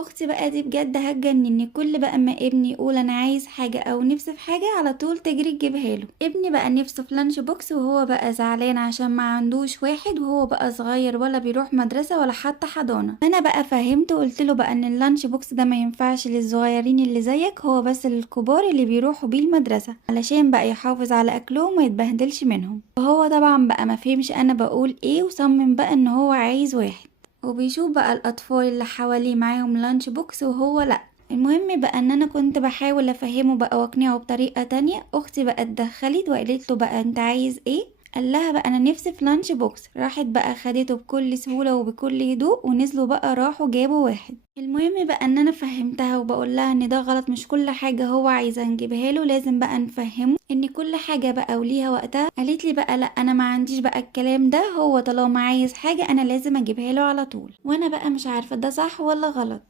اختي بقى دي بجد هتجنني، كل بقى ما ابني يقول انا عايز حاجه او نفسي في حاجه على طول تجري تجيبها له. ابني بقى نفسه في لانش بوكس وهو بقى زعلان عشان ما عندوش واحد، وهو بقى صغير ولا بيروح مدرسه ولا حتى حضانه. انا بقى فهمته وقلت له بقى ان اللانش بوكس ده ما ينفعش للصغيرين اللي زيك، هو بس للكبار اللي بيروحوا بيه المدرسه علشان بقى يحافظ على اكلهم وما يتبهدلش منهم. وهو طبعا بقى ما فهمش انا بقول ايه، وصمم بقى ان هو عايز واحد، وبيشوف بقى الاطفال اللي حواليه معاهم لانش بوكس وهو لا. المهم بقى ان انا كنت بحاول افهمه بقى واقنعه بطريقة تانية. اختي بقى اتدخلت وقالت له بقى انت عايز ايه؟ قال لها بقى انا نفسي في لانش بوكس. راحت بقى خدته بكل سهولة وبكل هدوء، ونزلوا بقى راحوا جابوا واحد. المهم بقى ان انا فهمتها وبقول لها ان ده غلط، مش كل حاجة هو عايزة نجيبها له، لازم بقى نفهمه ان كل حاجة بقى وليها وقتها. قالت لي بقى لا انا ما عنديش بقى الكلام ده، هو طالما عايز حاجة انا لازم اجيبها له على طول. وانا بقى مش عارفة ده صح ولا غلط.